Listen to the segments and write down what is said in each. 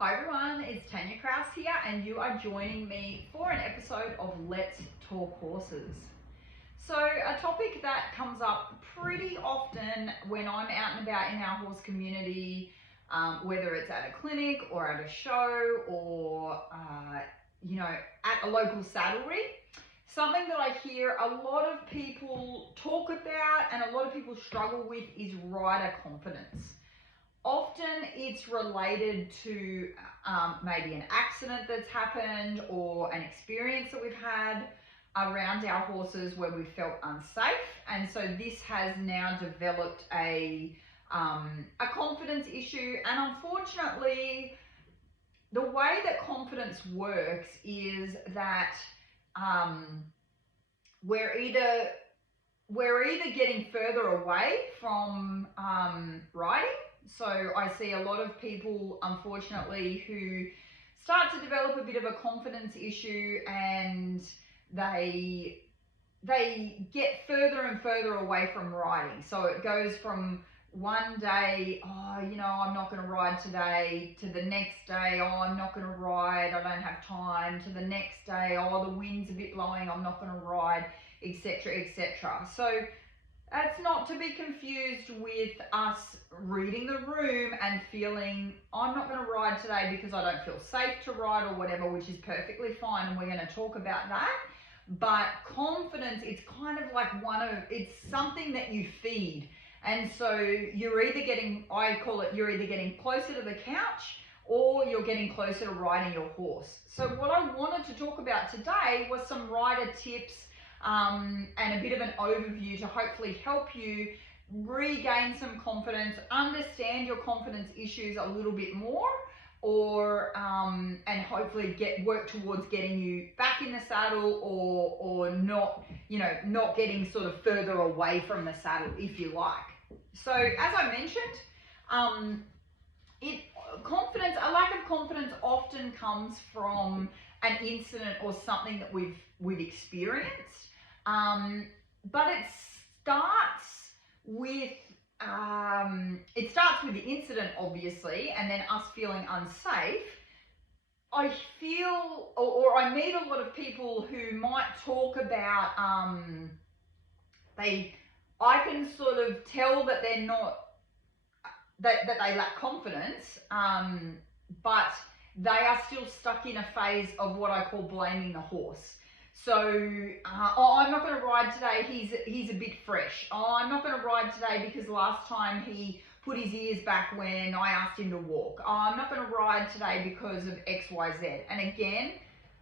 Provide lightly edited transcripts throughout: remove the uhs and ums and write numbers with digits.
Hi everyone, it's Tanya Kraus here and you are joining me for an episode of Let's Talk Horses. So a topic that comes up pretty often when I'm out and about in our horse community, whether it's at a clinic or at a show or at a local saddlery, something that I hear a lot of people talk about and a lot of people struggle with is rider confidence. Often it's related to maybe an accident that's happened or an experience that we've had around our horses where we felt unsafe, and so this has now developed a confidence issue. And unfortunately, the way that confidence works is that we're either getting further away from riding. So I see a lot of people, unfortunately, who start to develop a bit of a confidence issue, and they get further and further away from riding. So it goes from one day, I'm not going to ride today, to the next day, I'm not going to ride, I don't have time, to the next day, the wind's a bit blowing, I'm not going to ride, etc., etc. So that's not to be confused with us reading the room and feeling, I'm not going to ride today because I don't feel safe to ride or whatever, which is perfectly fine, and we're going to talk about that. But confidence, it's kind of like it's something that you feed. And so you're either getting closer to the couch or you're getting closer to riding your horse. So what I wanted to talk about today was some rider tips and a bit of an overview to hopefully help you regain some confidence, understand your confidence issues a little bit more, or and hopefully work towards getting you back in the saddle, or not getting sort of further away from the saddle, if you like. So as I mentioned, a lack of confidence often comes from an incident or something that we've experienced. But it starts with the incident, obviously, and then us feeling unsafe. I feel, or I meet a lot of people who might talk about, I can sort of tell that they're not, that they lack confidence, but they are still stuck in a phase of what I call blaming the horse. So, I'm not going to ride today, he's a bit fresh. I'm not going to ride today because last time he put his ears back when I asked him to walk. I'm not going to ride today because of X, Y, Z. And again,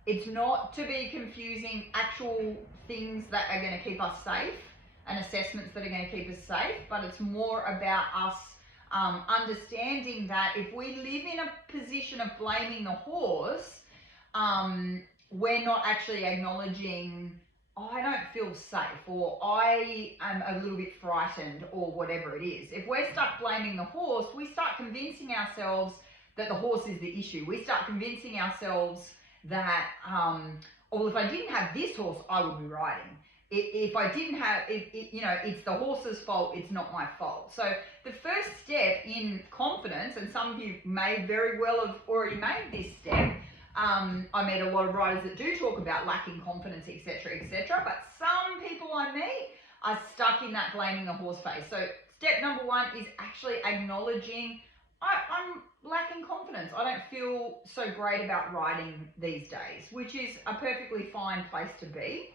it's not to be confusing actual things that are going to keep us safe and assessments that are going to keep us safe, but it's more about us understanding that if we live in a position of blaming the horse, we're not actually acknowledging, I don't feel safe, or I am a little bit frightened, or whatever it is. If we're stuck blaming the horse, we start convincing ourselves that the horse is the issue. We start convincing ourselves that, if I didn't have this horse, I would be riding. If I didn't have, it's the horse's fault, it's not my fault. So the first step in confidence, and some of you may very well have already made this step, I meet a lot of riders that do talk about lacking confidence, etc., etc., but some people I meet are stuck in that blaming the horse phase. So step number one is actually acknowledging, I'm lacking confidence. I don't feel so great about riding these days, which is a perfectly fine place to be.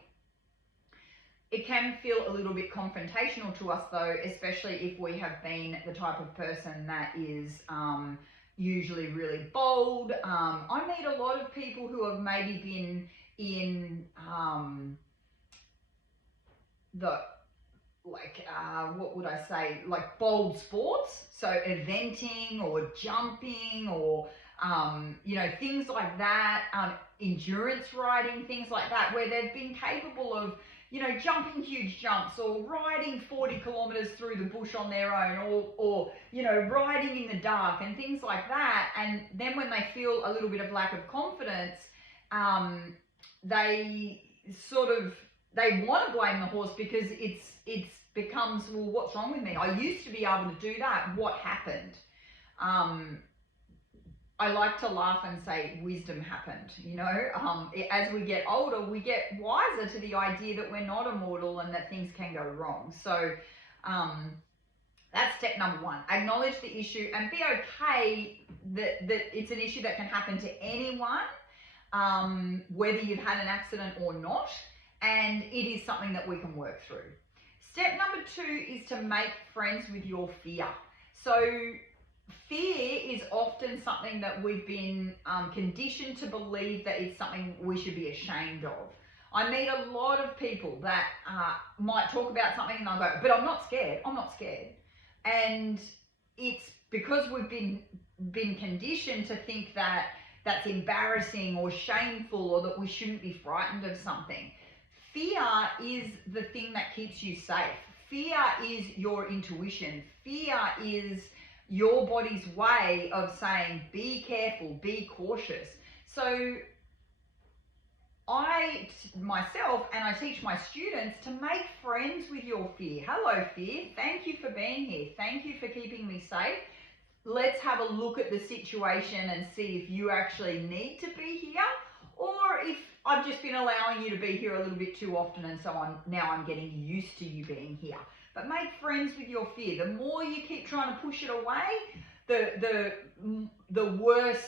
It can feel a little bit confrontational to us though, especially if we have been the type of person that is usually really bold. I meet a lot of people who have maybe been in bold sports, so eventing or jumping or things like that, endurance riding, things like that, where they've been capable of jumping huge jumps, or riding 40 kilometers through the bush on their own, or riding in the dark and things like that. And then when they feel a little bit of lack of confidence, they want to blame the horse, because it's becomes, well, what's wrong with me? I used to be able to do that. What happened? I like to laugh and say wisdom happened, as we get older, we get wiser to the idea that we're not immortal and that things can go wrong. So that's step number one. Acknowledge the issue and be okay that it's an issue that can happen to anyone, whether you've had an accident or not, and it is something that we can work through. Step number two is to make friends with your fear. So fear is often something that we've been conditioned to believe that it's something we should be ashamed of. I meet a lot of people that might talk about something and they'll go, but I'm not scared, I'm not scared. And it's because we've been conditioned to think that that's embarrassing or shameful or that we shouldn't be frightened of something. Fear is the thing that keeps you safe. Fear is your intuition. Fear is your body's way of saying, be careful, be cautious. So I myself, and I teach my students to make friends with your fear. Hello, fear. Thank you for being here. Thank you for keeping me safe. Let's have a look at the situation and see if you actually need to be here, or if I've just been allowing you to be here a little bit too often, and so now I'm getting used to you being here. But make friends with your fear. The more you keep trying to push it away, the worse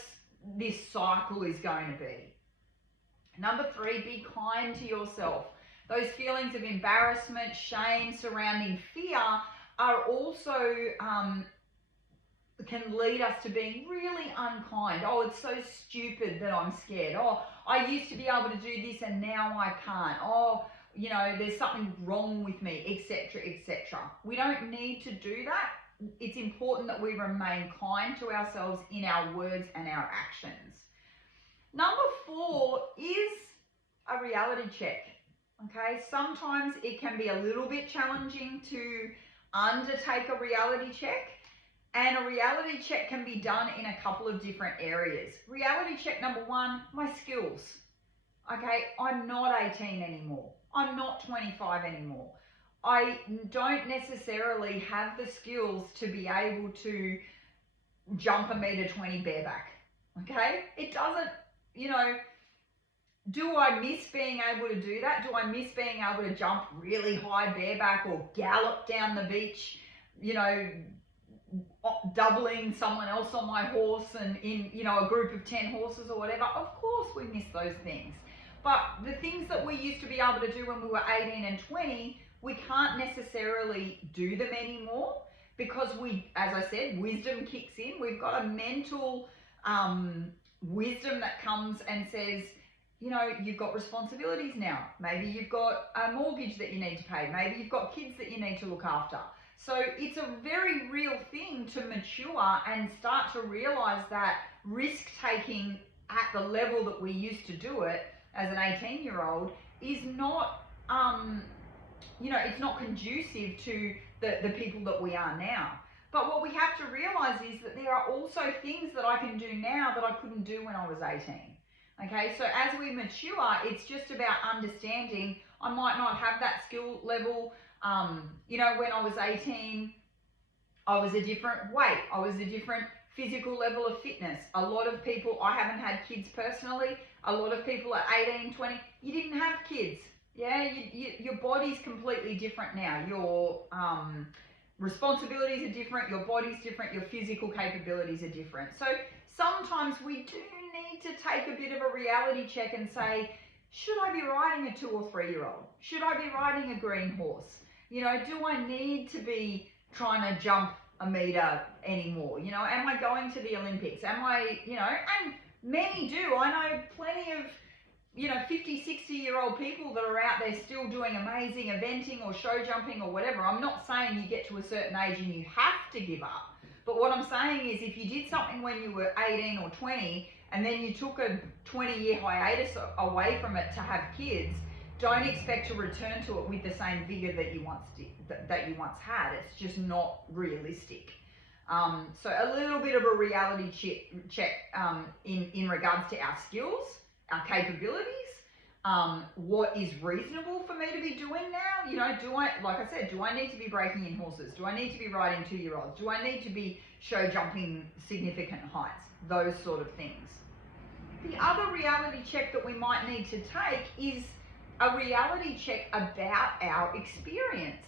this cycle is going to be. Number three, be kind to yourself. Those feelings of embarrassment, shame surrounding fear are also can lead us to being really unkind. Oh, it's so stupid that I'm scared. Oh, I used to be able to do this and now I can't. Oh, there's something wrong with me, etc., etc. We don't need to do that. It's important that we remain kind to ourselves in our words and our actions. Number four is a reality check. Okay, sometimes it can be a little bit challenging to undertake a reality check, and a reality check can be done in a couple of different areas. Reality check number one, my skills. Okay, I'm not 18 anymore. I'm not 25 anymore. I don't necessarily have the skills to be able to jump 1.20 m bareback. Okay, it doesn't, do I miss being able to do that? Do I miss being able to jump really high bareback or gallop down the beach, doubling someone else on my horse and in, a group of 10 horses or whatever? Of course we miss those things. But the things that we used to be able to do when we were 18 and 20, we can't necessarily do them anymore because as I said, wisdom kicks in. We've got a mental wisdom that comes and says, you've got responsibilities now. Maybe you've got a mortgage that you need to pay. Maybe you've got kids that you need to look after. So it's a very real thing to mature and start to realize that risk taking at the level that we used to do it as an 18-year-old is not, it's not conducive to the people that we are now. But what we have to realize is that there are also things that I can do now that I couldn't do when I was 18. Okay, so as we mature, it's just about understanding I might not have that skill level. When I was 18, I was a different weight. I was a different physical level of fitness. A lot of people, I haven't had kids personally. A lot of people at 18, 20, you didn't have kids. Yeah, your body's completely different now. Your responsibilities are different. Your body's different. Your physical capabilities are different. So sometimes we do need to take a bit of a reality check and say, should I be riding a 2 or 3-year-old? Should I be riding a green horse? Do I need to be trying to jump 1 meter anymore? Am I going to the Olympics? Am I, and many do. I know plenty of, 50, 60-year-old people that are out there still doing amazing eventing or show jumping or whatever. I'm not saying you get to a certain age and you have to give up. But what I'm saying is if you did something when you were 18 or 20 and then you took a 20-year hiatus away from it to have kids, don't expect to return to it with the same vigor that you once had. It's just not realistic. So a little bit of a reality check in regards to our skills, our capabilities, what is reasonable for me to be doing now. You know, like I said, do I need to be breaking in horses? Do I need to be riding 2-year-olds? Do I need to be show jumping significant heights? Those sort of things. The other reality check that we might need to take is a reality check about our experience.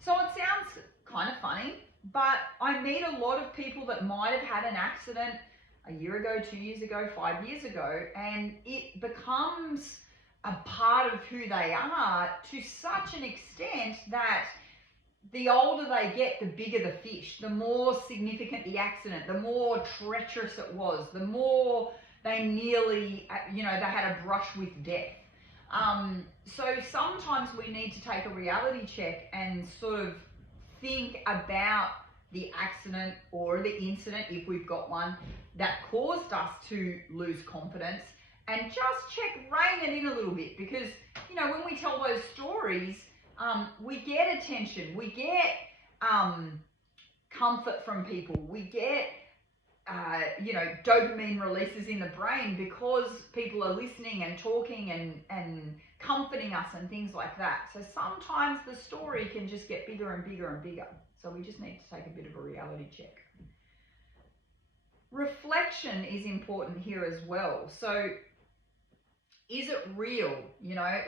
So it sounds kind of funny, but I meet a lot of people that might have had an accident a year ago, 2 years ago, 5 years ago, and it becomes a part of who they are to such an extent that the older they get, the bigger the fish, the more significant the accident, the more treacherous it was, the more they nearly, they had a brush with death. So sometimes we need to take a reality check and sort of think about the accident or the incident, if we've got one, that caused us to lose confidence, and just rein it in a little bit, because, when we tell those stories, we get attention, we get comfort from people, we get dopamine releases in the brain because people are listening and talking and comforting us and things like that. So sometimes the story can just get bigger and bigger and bigger. So we just need to take a bit of a reality check. Reflection is important here as well. So is it real?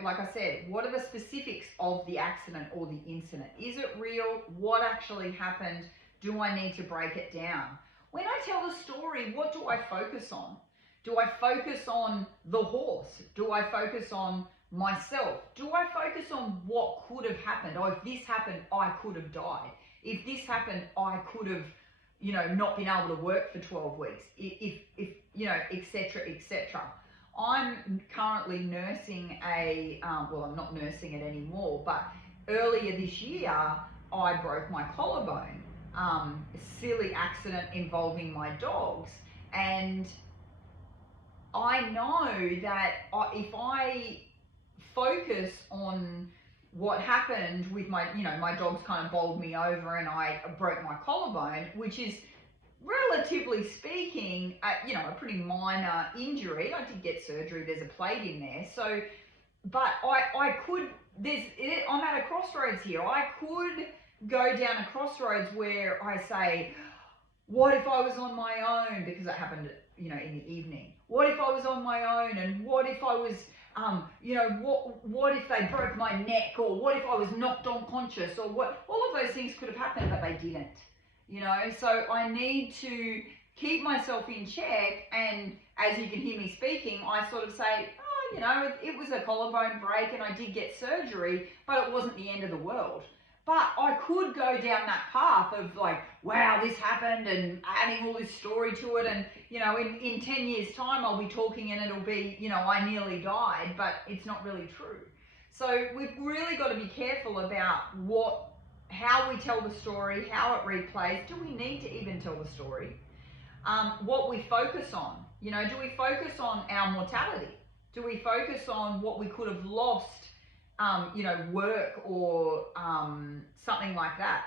Like I said, what are the specifics of the accident or the incident? Is it real? What actually happened? Do I need to break it down? When I tell the story, what do I focus on? Do I focus on the horse? Do I focus on myself? Do I focus on what could have happened? Oh, if this happened, I could have died. If this happened, I could have, not been able to work for 12 weeks. If etc., etc. I'm currently nursing I'm not nursing it anymore, but earlier this year, I broke my collarbone. A silly accident involving my dogs, and I know that if I focus on what happened with my dogs kind of bowled me over and I broke my collarbone, which is relatively speaking a pretty minor injury. I did get surgery, there's a plate in there, so but I'm at a crossroads here. I could go down a crossroads where I say, what if I was on my own? Because it happened, in the evening. What if I was on my own? And what if I was, what if they broke my neck? Or what if I was knocked unconscious? Or what? All of those things could have happened, but they didn't. So I need to keep myself in check. And as you can hear me speaking, I sort of say, it was a collarbone break and I did get surgery, but it wasn't the end of the world. But I could go down that path of like, wow, this happened, and adding all this story to it. And, in 10 years' time, I'll be talking and it'll be, I nearly died, but it's not really true. So we've really got to be careful about how we tell the story, how it replays. Do we need to even tell the story? What we focus on. Do we focus on our mortality? Do we focus on what we could have lost? Work or something like that?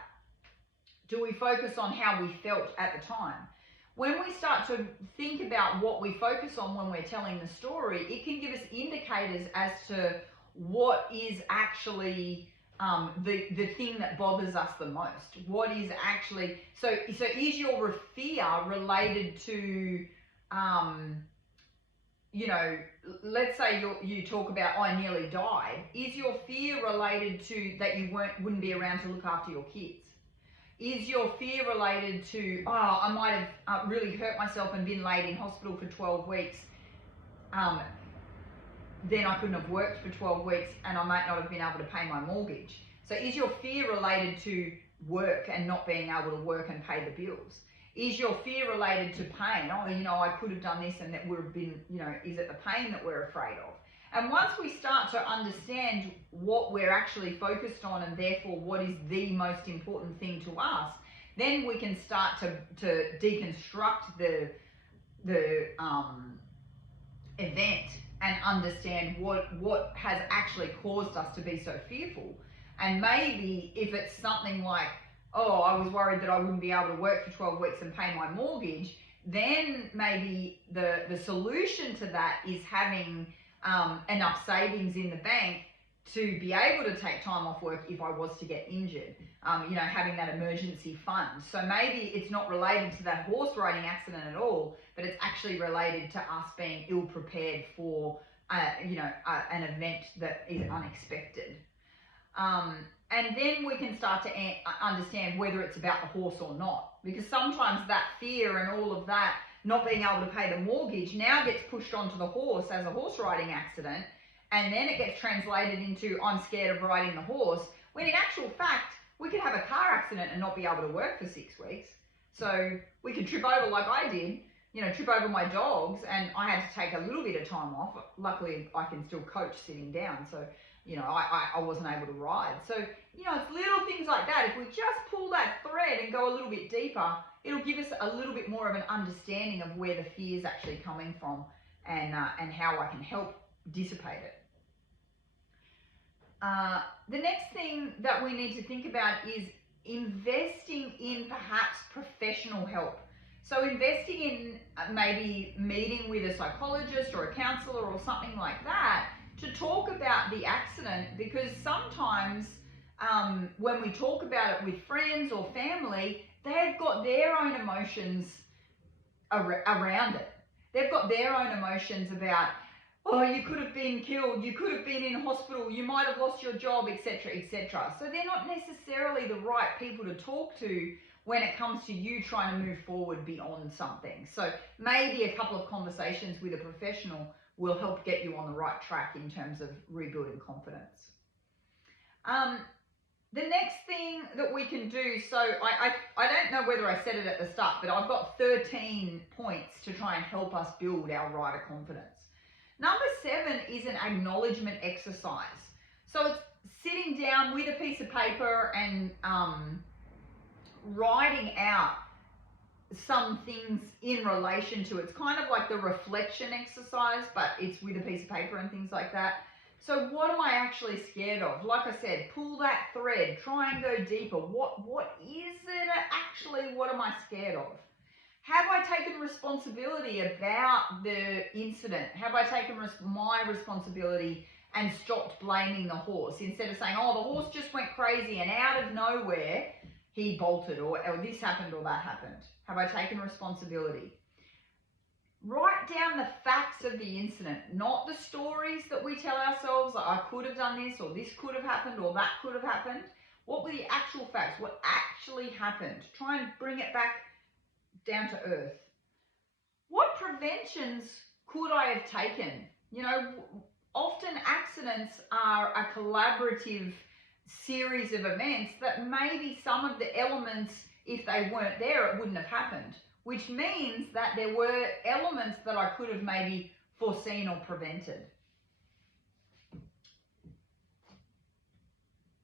Do we focus on how we felt at the time? When we start to think about what we focus on when we're telling the story, it can give us indicators as to what is actually the thing that bothers us the most. What is actually, so is your fear related to let's say you talk about, I nearly died. Is your fear related to that you wouldn't be around to look after your kids? Is your fear related to, I might have really hurt myself and been laid in hospital for 12 weeks. Then I couldn't have worked for 12 weeks and I might not have been able to pay my mortgage. So is your fear related to work and not being able to work and pay the bills? Is your fear related to pain? I could have done this and that would have been, is it the pain that we're afraid of? And once we start to understand what we're actually focused on and therefore what is the most important thing to us, then we can start to deconstruct the event and understand what has actually caused us to be so fearful. And maybe if it's something like, I was worried that I wouldn't be able to work for 12 weeks and pay my mortgage, then maybe the solution to that is having enough savings in the bank to be able to take time off work if I was to get injured, having that emergency fund. So maybe it's not related to that horse riding accident at all, but it's actually related to us being ill prepared for, an event that is unexpected. And then we can start to understand whether it's about the horse or not, because sometimes that fear and all of that, not being able to pay the mortgage, now gets pushed onto the horse as a horse riding accident, and then it gets translated into I'm scared of riding the horse, when in actual fact we could have a car accident and not be able to work for 6 weeks. So we could trip over like I did, trip over my dogs, and I had to take a little bit of time off. Luckily I can still coach sitting down, so I wasn't able to ride. So, it's little things like that. If we just pull that thread and go a little bit deeper, it'll give us a little bit more of an understanding of where the fear is actually coming from, and how I can help dissipate it. The next thing that we need to think about is investing in perhaps professional help. So investing in maybe meeting with a psychologist or a counselor or something like that to talk about the accident, because sometimes when we talk about it with friends or family, they've got their own emotions around it. They've got their own emotions about, oh, you could have been killed, you could have been in hospital, you might have lost your job, etc., etc. So they're not necessarily the right people to talk to when it comes to you trying to move forward beyond something. So maybe a couple of conversations with a professional will help get you on the right track in terms of rebuilding confidence. The next thing that we can do, so I don't know whether I said it at the start, but I've got 13 points to try and help us build our rider confidence. Number 7 is an acknowledgement exercise. So it's sitting down with a piece of paper and writing out some things in relation to it. It's kind of like the reflection exercise, but it's with a piece of paper and things like that. So what am I actually scared of? Like I said, pull that thread, try and go deeper. What is it actually? What am I scared of? Have I taken responsibility about the incident? Have I taken my responsibility and stopped blaming the horse, instead of saying, oh, the horse just went crazy and out of nowhere he bolted, or this happened or that happened? Have I taken responsibility? Write down the facts of the incident, not the stories that we tell ourselves, like I could have done this, or this could have happened, or that could have happened. What were the actual facts? What actually happened? Try and bring it back down to earth. What preventions could I have taken? Often accidents are a collaborative series of events that maybe some of the elements, if they weren't there, it wouldn't have happened, which means that there were elements that I could have maybe foreseen or prevented.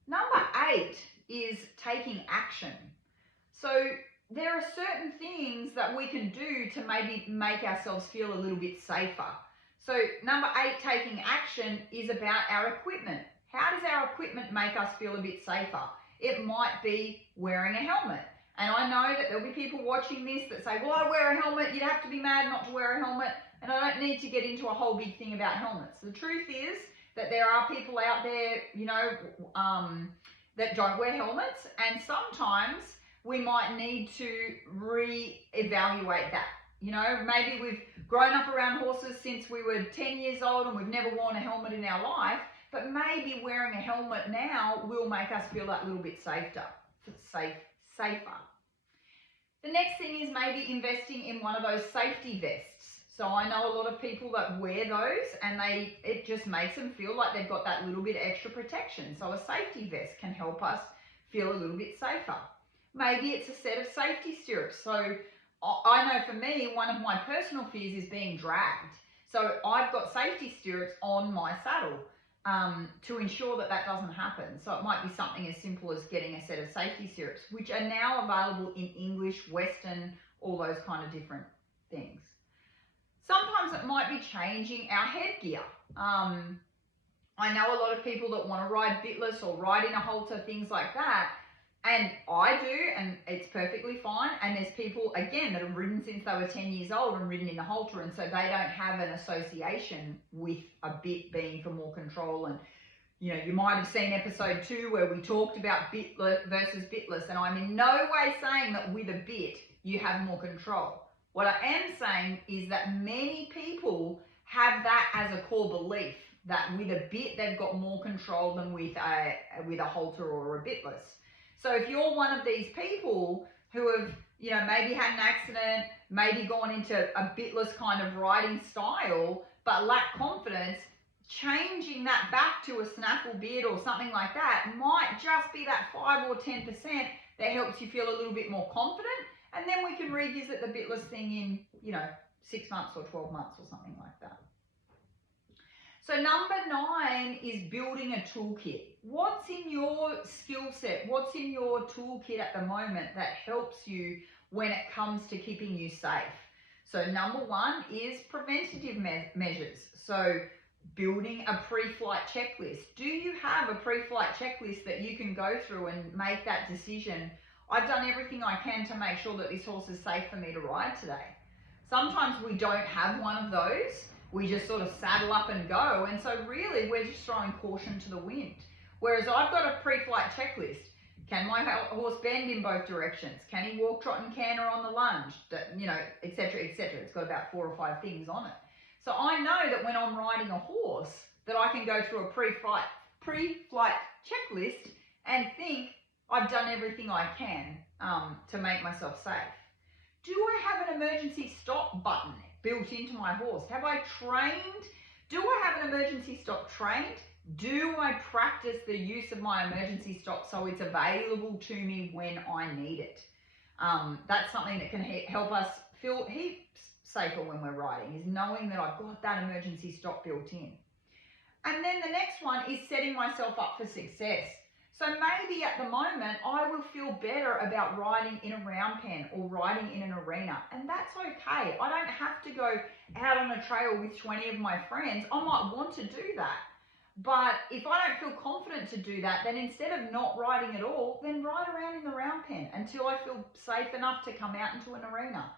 Number 8 is taking action. So there are certain things that we can do to maybe make ourselves feel a little bit safer. So number 8, taking action, is about our equipment. How does our equipment make us feel a bit safer? It might be wearing a helmet. And I know that there'll be people watching this that say, well, I wear a helmet, you'd have to be mad not to wear a helmet. And I don't need to get into a whole big thing about helmets. The truth is that there are people out there, that don't wear helmets. And sometimes we might need to re-evaluate that. Maybe we've grown up around horses since we were 10 years old and we've never worn a helmet in our life, but maybe wearing a helmet now will make us feel that little bit safer. The next thing is maybe investing in one of those safety vests. So I know a lot of people that wear those, and it just makes them feel like they've got that little bit of extra protection. So a safety vest can help us feel a little bit safer. Maybe it's a set of safety stirrups. So I know for me, one of my personal fears is being dragged. So I've got safety stirrups on my saddle to ensure that that doesn't happen. So it might be something as simple as getting a set of safety stirrups, which are now available in English, Western, all those kind of different things. Sometimes it might be changing our headgear. I know a lot of people that want to ride bitless or ride in a halter, things like that. And I do, and it's perfectly fine. And there's people, again, that have ridden since they were 10 years old and ridden in a halter, and so they don't have an association with a bit being for more control. And you know, you might have seen episode 2 where we talked about bit versus bitless, and I'm in no way saying that with a bit you have more control. What I am saying is that many people have that as a core belief, that with a bit they've got more control than with a halter or a bitless. So if you're one of these people who have, you know, maybe had an accident, maybe gone into a bitless kind of riding style, but lack confidence, changing that back to a snaffle bit or something like that might just be that 5 or 10% that helps you feel a little bit more confident. And then we can revisit the bitless thing in, you know, 6 months or 12 months or something like that. So number 9 is building a toolkit. What's in your skill set? What's in your toolkit at the moment that helps you when it comes to keeping you safe? So number 1 is preventative measures. So building a pre-flight checklist. Do you have a pre-flight checklist that you can go through and make that decision? I've done everything I can to make sure that this horse is safe for me to ride today. Sometimes we don't have one of those. We just sort of saddle up and go, and so really we're just throwing caution to the wind. Whereas I've got a pre-flight checklist. Can my horse bend in both directions? Can he walk, trot and canter on the lunge? You know, etc., etc. It's got about 4 or 5 things on it. So I know that when I'm riding a horse that I can go through a pre-flight checklist and think I've done everything I can to make myself safe. Do I have an emergency stop button built into my horse? Have I trained? Do I have an emergency stop trained? Do I practice the use of my emergency stop so it's available to me when I need it? That's something that can help us feel heaps safer when we're riding, is knowing that I've got that emergency stop built in. And then the next one is setting myself up for success. So maybe at the moment I will feel better about riding in a round pen or riding in an arena, and that's okay. I don't have to go out on a trail with 20 of my friends. I might want to do that, but if I don't feel confident to do that, then instead of not riding at all, then ride around in the round pen until I feel safe enough to come out into an arena.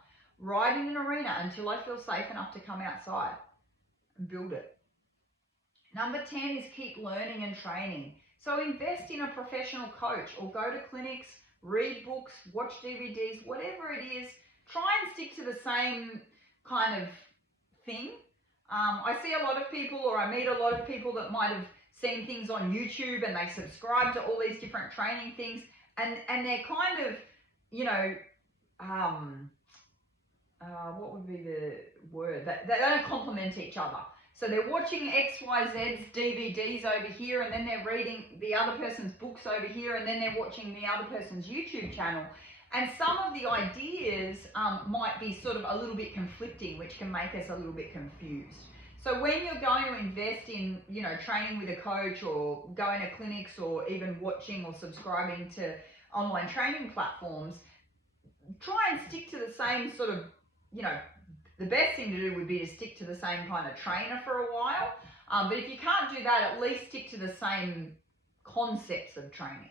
Ride in an arena until I feel safe enough to come outside and build it. Number 10 is keep learning and training. So invest in a professional coach or go to clinics, read books, watch DVDs, whatever it is. Try and stick to the same kind of thing. I see a lot of people, or I meet a lot of people that might have seen things on YouTube and they subscribe to all these different training things, and they're kind of, you know, what would be the word? They don't complement each other. So they're watching XYZ's DVDs over here, and then they're reading the other person's books over here, and then they're watching the other person's YouTube channel. And some of the ideas might be sort of a little bit conflicting, which can make us a little bit confused. So when you're going to invest in, you know, training with a coach or going to clinics or even watching or subscribing to online training platforms, try and stick to the same sort of, you know, the best thing to do would be to stick to the same kind of trainer for a while. But if you can't do that, at least stick to the same concepts of training.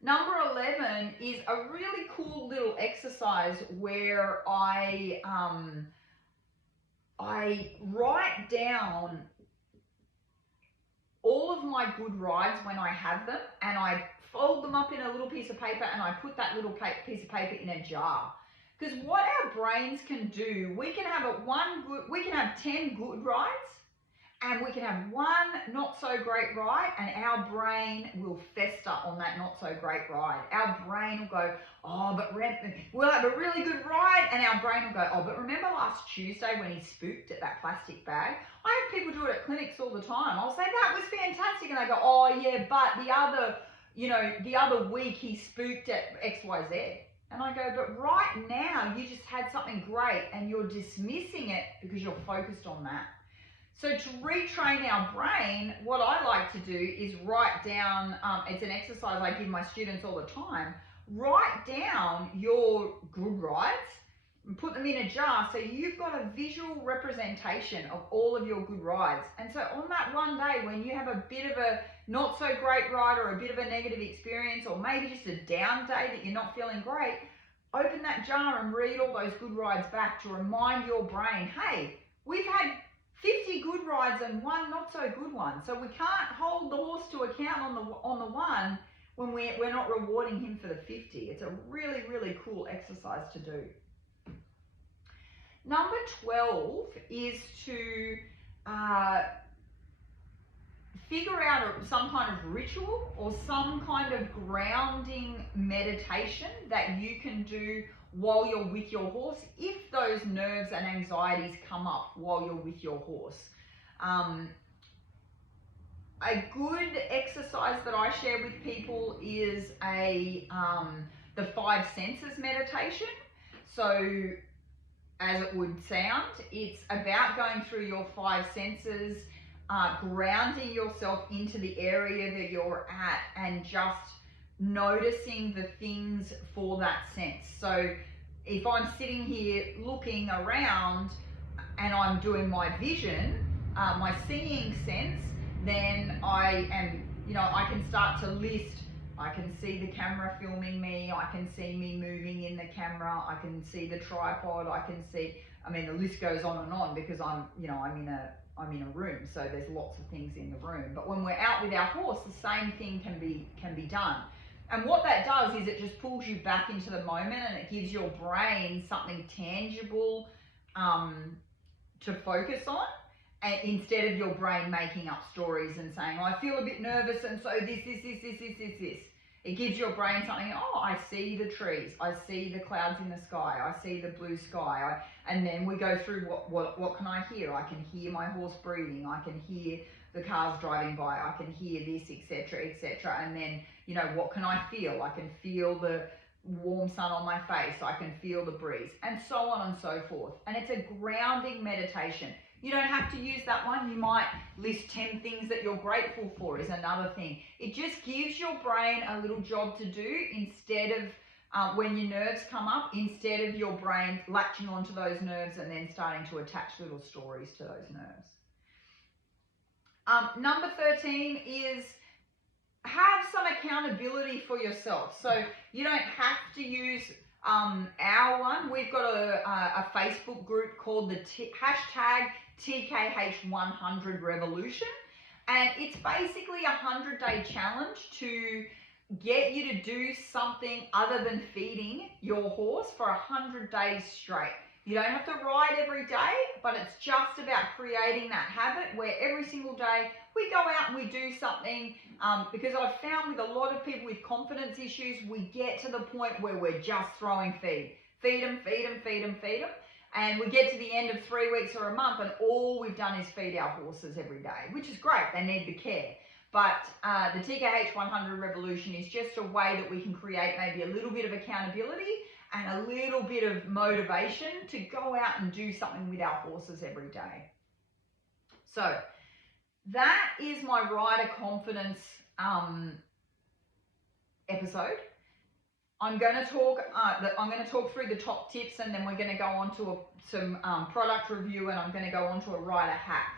Number 11 is a really cool little exercise where I write down all of my good rides when I have them, and I fold them up in a little piece of paper, and I put that little piece of paper in a jar. Because what our brains can do, we can have 10 good rides, and we can have one not so great ride, and our brain will fester on that not so great ride. Our brain will go, oh, but we'll have a really good ride, and our brain will go, oh, but remember last Tuesday when he spooked at that plastic bag? I have people do it at clinics all the time. I'll say, that was fantastic, and they go, oh yeah, but the other week he spooked at XYZ. And I go, but right now you just had something great and you're dismissing it because you're focused on that. So to retrain our brain, what I like to do is write down, it's an exercise I give my students all the time, write down your good rides, and put them in a jar so you've got a visual representation of all of your good rides. And so on that one day when you have a bit of a not so great ride or a bit of a negative experience, or maybe just a down day that you're not feeling great, open that jar and read all those good rides back to remind your brain, hey, we've had 50 good rides and one not so good one. So we can't hold the horse to account on the one when we're not rewarding him for the 50. It's a really, really cool exercise to do. Number 12 is to figure out some kind of ritual or some kind of grounding meditation that you can do while you're with your horse if those nerves and anxieties come up while you're with your horse. A good exercise that I share with people is the 5 senses meditation. So as it would sound, it's about going through your 5 senses, grounding yourself into the area that you're at and just noticing the things for that sense. So if I'm sitting here looking around and I'm doing my vision, my seeing sense, then I can start to list. I can see the camera filming me, I can see me moving in the camera, I can see the tripod, I can see, the list goes on and on because I'm in a room, so there's lots of things in the room. But when we're out with our horse, the same thing can be done. And what that does is it just pulls you back into the moment and it gives your brain something tangible to focus on, and instead of your brain making up stories and saying, oh, I feel a bit nervous and so this. It gives your brain something, oh, I see the trees, I see the clouds in the sky, I see the blue sky, and then we go through what can I hear? I can hear my horse breathing, I can hear the cars driving by, I can hear this, etc. And then, what can I feel? I can feel the warm sun on my face, I can feel the breeze, and so on and so forth. And it's a grounding meditation. You don't have to use that one. You might list 10 things that you're grateful for is another thing. It just gives your brain a little job to do instead of when your nerves come up, instead of your brain latching onto those nerves and then starting to attach little stories to those nerves. Number 13 is have some accountability for yourself. So you don't have to use our one. We've got a Facebook group called the hashtag TKH100 Revolution, and it's basically a 100-day challenge to get you to do something other than feeding your horse for 100 days straight. You don't have to ride every day, but it's just about creating that habit where every single day we go out and we do something, because I've found with a lot of people with confidence issues, we get to the point where we're just throwing feed them, and we get to the end of 3 weeks or a month and all we've done is feed our horses every day, which is great, they need the care. But the TKH 100 Revolution is just a way that we can create maybe a little bit of accountability and a little bit of motivation to go out and do something with our horses every day. So that is my rider confidence episode. I'm going to talk through the top tips, and then we're going to go on to some product review, and I'm going to go on to a rider hack.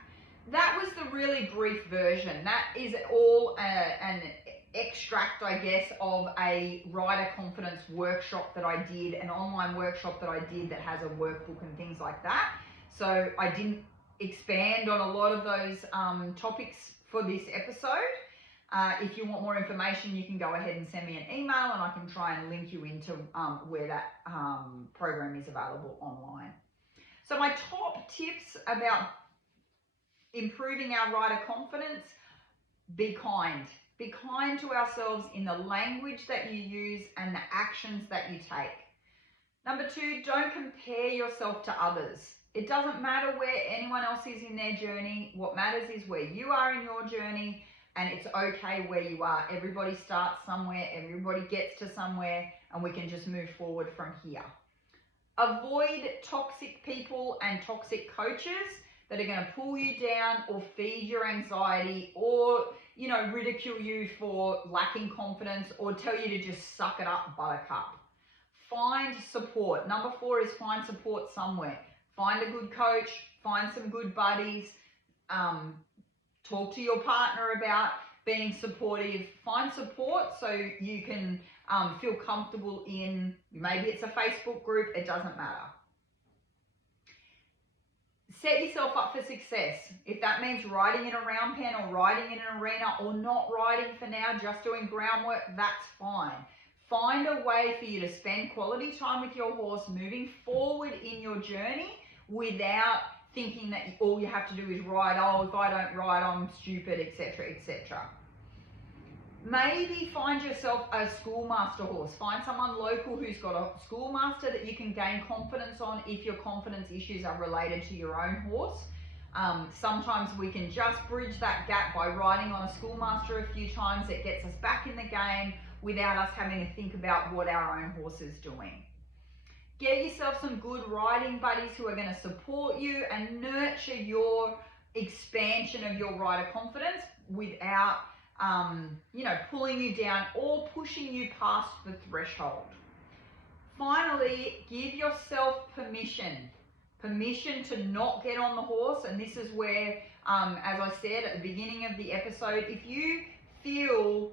That was the really brief version. That is all an extract, I guess, of a rider confidence workshop that I did, an online workshop that I did that has a workbook and things like that. So I didn't expand on a lot of those topics for this episode. If you want more information, you can go ahead and send me an email and I can try and link you into where that program is available online. So my top tips about improving our rider confidence: be kind. Be kind to ourselves in the language that you use and the actions that you take. Number 2, don't compare yourself to others. It doesn't matter where anyone else is in their journey. What matters is where you are in your journey, and it's okay where you are. Everybody starts somewhere, everybody gets to somewhere, and we can just move forward from here. Avoid toxic people and toxic coaches that are going to pull you down or feed your anxiety or, ridicule you for lacking confidence or tell you to just suck it up, buttercup. find support. Number 4 is find support somewhere. Find a good coach, find some good buddies, talk to your partner about being supportive. Find support so you can feel comfortable in, maybe it's a Facebook group, it doesn't matter. Set yourself up for success. If that means riding in a round pen or riding in an arena or not riding for now, just doing groundwork, that's fine. Find a way for you to spend quality time with your horse moving forward in your journey without thinking that all you have to do is ride. Oh, if I don't ride, I'm stupid, etc., etc. Maybe find yourself a schoolmaster horse. Find someone local who's got a schoolmaster that you can gain confidence on if your confidence issues are related to your own horse. Sometimes we can just bridge that gap by riding on a schoolmaster a few times. It gets us back in the game without us having to think about what our own horse is doing. Get yourself some good riding buddies who are going to support you and nurture your expansion of your rider confidence without pulling you down or pushing you past the threshold. Finally, give yourself permission to not get on the horse. And this is where, as I said at the beginning of the episode, if your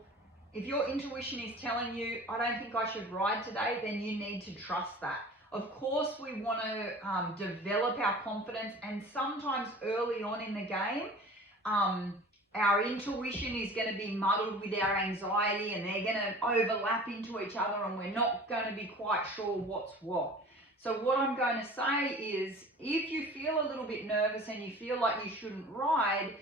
intuition is telling you, I don't think I should ride today, then you need to trust that. Of course, we want to develop our confidence, and sometimes early on in the game, our intuition is going to be muddled with our anxiety and they're going to overlap into each other and we're not going to be quite sure what's what. So what I'm going to say is, if you feel a little bit nervous and you feel like you shouldn't ride,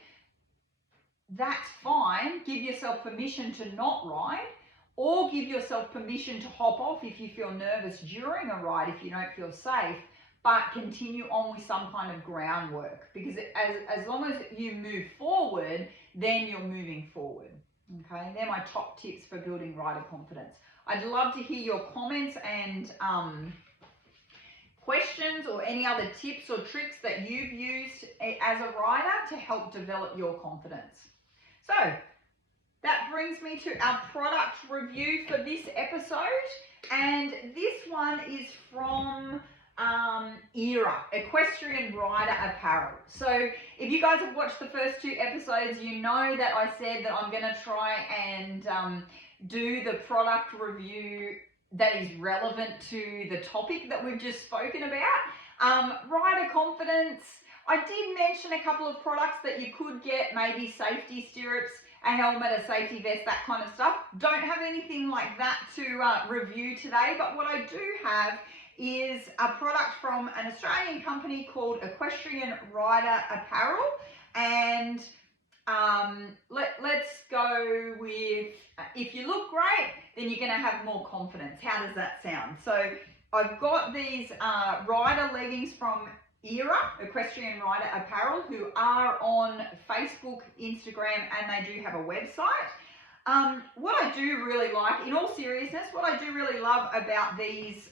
that's fine. Give yourself permission to not ride, or give yourself permission to hop off if you feel nervous during a ride, if you don't feel safe, but continue on with some kind of groundwork, because as long as you move forward, then you're moving forward. Okay, they're my top tips for building rider confidence. I'd love to hear your comments and questions or any other tips or tricks that you've used as a rider to help develop your confidence. So that brings me to our product review for this episode, and this one is from Equestrian Rider Apparel. So if you guys have watched the first 2 episodes, you know that I said that I'm going to try and do the product review that is relevant to the topic that we've just spoken about. Rider confidence. I did mention a couple of products that you could get, maybe safety stirrups, a helmet, a safety vest, that kind of stuff. Don't have anything like that to review today, but what I do have is a product from an Australian company called Equestrian Rider Apparel, and let's go with, if you look great, then you're going to have more confidence. How does that sound? So I've got these rider leggings from Equestrian Rider Apparel, who are on Facebook, Instagram, and they do have a website. What I do really like, in all seriousness, what I do really love about these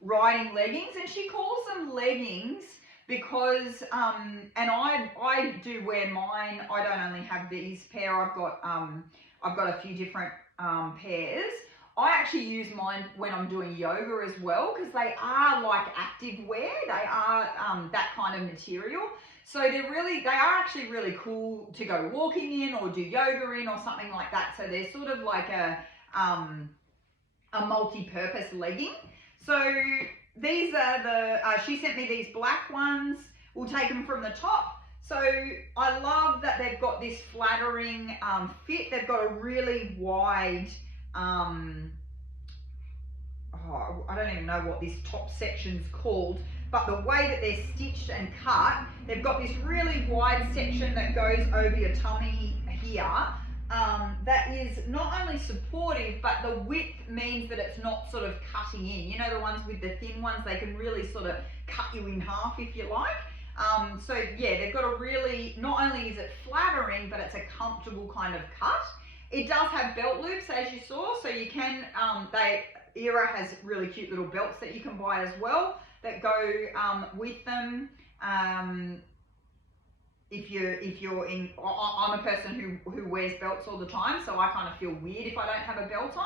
riding leggings, and she calls them leggings because, and I do wear mine. I don't only have these pair. I've got a few different pairs. I actually use mine when I'm doing yoga as well, because they are like active wear. They are that kind of material. So they are actually really cool to go walking in or do yoga in or something like that. So they're sort of like a multi-purpose legging. So these are she sent me these black ones. We'll take them from the top. So I love that they've got this flattering fit. They've got a really wide, I don't even know what this top section's called, but the way that they're stitched and cut, they've got this really wide section that goes over your tummy here. That is not only supportive, but the width means that it's not sort of cutting in. You know, the ones with the thin ones, they can really sort of cut you in half if you like. So yeah, they've got a really, not only is it flattering, but it's a comfortable kind of cut. It does have belt loops, as you saw, so you can, Era has really cute little belts that you can buy as well that go with them. If you're in, I'm a person who wears belts all the time, so I kind of feel weird if I don't have a belt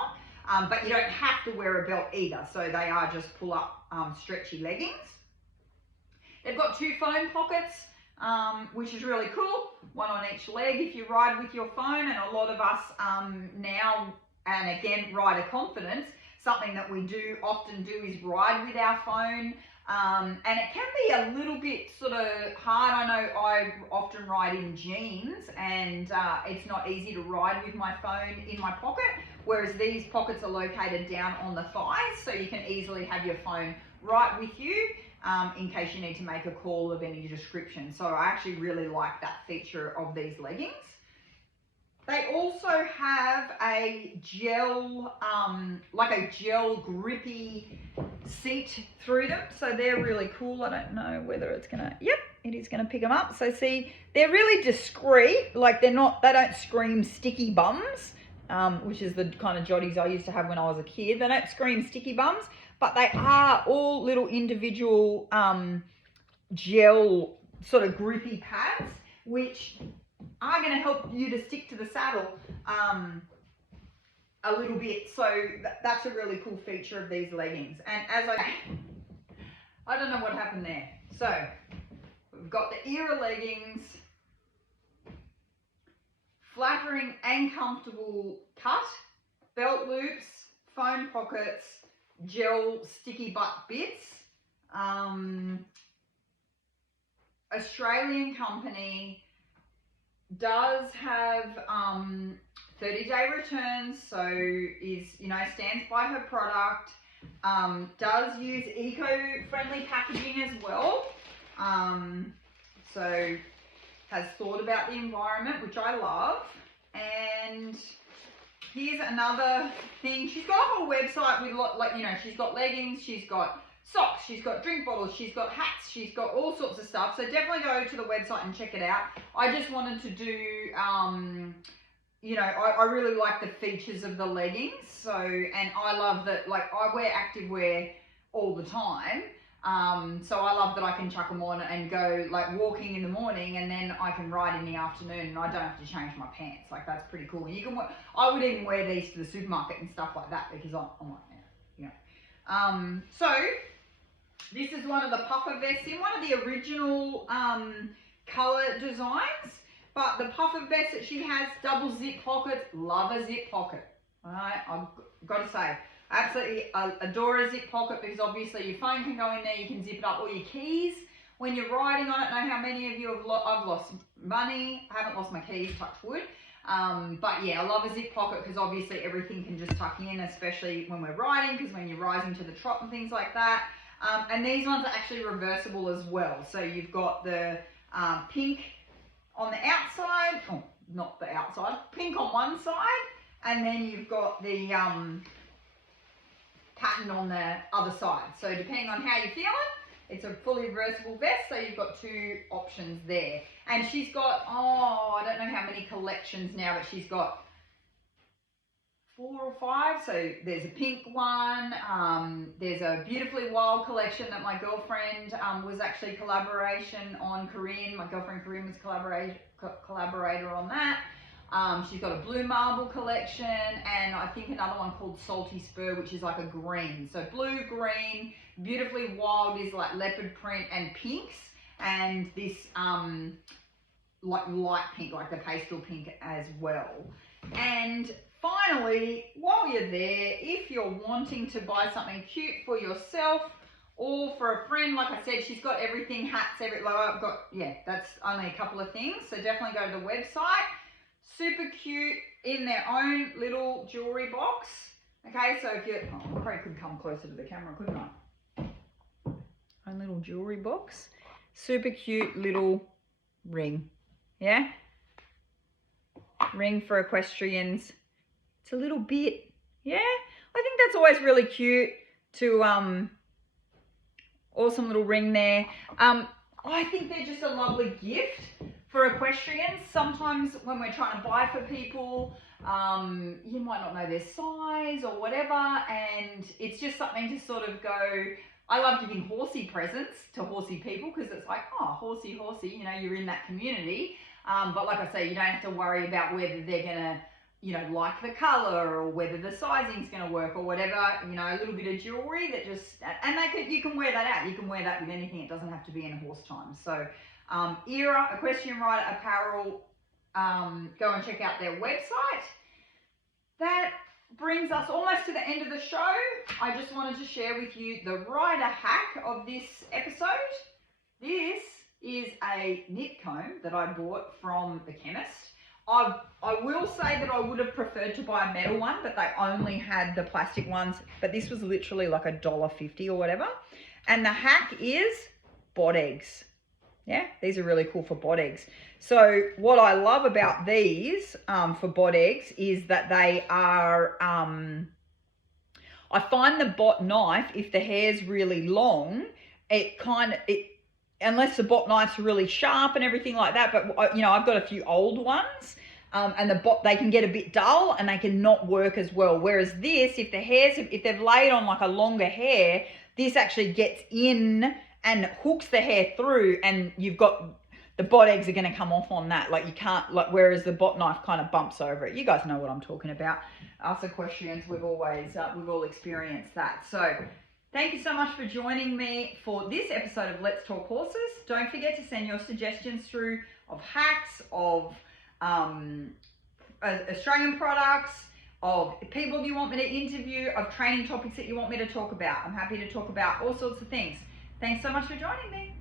but you don't have to wear a belt either. So they are just pull up stretchy leggings. They've got 2 phone pockets, which is really cool. 1 on each leg if you ride with your phone, and a lot of us now, and again, rider confidence, something that we do often do is ride with our phone. And it can be a little bit sort of hard. I know I often ride in jeans, and it's not easy to ride with my phone in my pocket, whereas these pockets are located down on the thighs, so you can easily have your phone right with you in case you need to make a call of any description. So I actually really like that feature of these leggings. They also have a gel, like a gel grippy seat through them. So they're really cool. I don't know whether it's gonna, yep, it is gonna pick them up. So see, they're really discreet. Like they don't scream sticky bums, which is the kind of joddies I used to have when I was a kid. They don't scream sticky bums, but they are all little individual gel sort of grippy pads, which are going to help you to stick to the saddle a little bit. So that's a really cool feature of these leggings. And as I don't know what happened there. So we've got the era leggings, flattering and comfortable cut, belt loops, phone pockets, gel sticky butt bits, Australian company, does have 30-day returns, so stands by her product, does use eco-friendly packaging as well, so has thought about the environment, which I love. And here's another thing. She's got a whole website with she's got leggings, she's got socks, she's got drink bottles, she's got hats, she's got all sorts of stuff. So definitely go to the website and check it out. I just wanted to do, I really like the features of the leggings. So, and I love that, I wear activewear all the time. So I love that I can chuck them on and go walking in the morning, and then I can ride in the afternoon, and I don't have to change my pants. That's pretty cool. And you can I would even wear these to the supermarket and stuff like that, because I'm like, so this is one of the puffer vests in one of the original color designs, but the puffer vest that she has, double zip pockets. Love a zip pocket. All right, I've got to say, absolutely adore a zip pocket, because obviously your phone can go in there, you can zip it up, or your keys when you're riding. I don't know how many of you have I've lost money. I haven't lost my keys, touch wood. But yeah, I love a zip pocket because obviously everything can just tuck in, especially when we're riding, because when you're rising to the trot and things like that. And these ones are actually reversible as well. So you've got the pink on the outside, oh, not the outside, pink on one side, and then you've got the pattern on the other side. So depending on how you're feeling, it's a fully reversible vest, so you've got 2 options there. And she's got, I don't know how many collections now, but she's got 4 or 5. So there's a pink one, there's a Beautifully Wild collection that my girlfriend was actually collaboration on Corinne. My girlfriend Corinne was collaborator on that. She's got a blue marble collection, and I think another one called Salty Spur, which is like a green. So blue, green, Beautifully Wild is like leopard print and pinks, and this light pink, like the pastel pink as well. And finally, while you're there, if you're wanting to buy something cute for yourself or for a friend, like I said, she's got everything, hats, I've got, that's only a couple of things. So definitely go to the website. Super cute in their own little jewelry box. Okay, so if you, I probably could come closer to the camera, couldn't I? Own little jewelry box. Super cute little ring. Yeah? Ring for equestrians. It's a little bit, yeah? I think that's always really cute to, awesome little ring there. I think they're just a lovely gift for equestrians. Sometimes when we're trying to buy for people, you might not know their size or whatever, and it's just something to sort of go, I love giving horsey presents to horsey people, because it's like, oh, horsey, you're in that community. But like I say, you don't have to worry about whether they're going to you know, like the color or whether the sizing's going to work or whatever, you know, a little bit of jewelry that just, and you can wear that out. You can wear that with anything. It doesn't have to be in a horse time. So Era, Equestrian Rider Apparel, go and check out their website. That brings us almost to the end of the show. I just wanted to share with you the rider hack of this episode. This is a knit comb that I bought from the chemist. I will say that I would have preferred to buy a metal one, but they only had the plastic ones. But this was literally like $1.50 or whatever. And the hack is bot eggs. Yeah, these are really cool for bot eggs. So what I love about these for bot eggs is that they are, I find the bot knife, if the hair's really long, unless the bot knife's really sharp and everything like that, but you know, I've got a few old ones, and they can get a bit dull and they can not work as well. Whereas this, if they've laid on like a longer hair, this actually gets in and hooks the hair through, and you've got, the bot eggs are going to come off on that. Like you can't, like, whereas the bot knife kind of bumps over it. You guys know what I'm talking about. Us equestrians, we've all experienced that. So thank you so much for joining me for this episode of Let's Talk Horses. Don't forget to send your suggestions through of hacks, of Australian products, of people you want me to interview, of training topics that you want me to talk about. I'm happy to talk about all sorts of things. Thanks so much for joining me.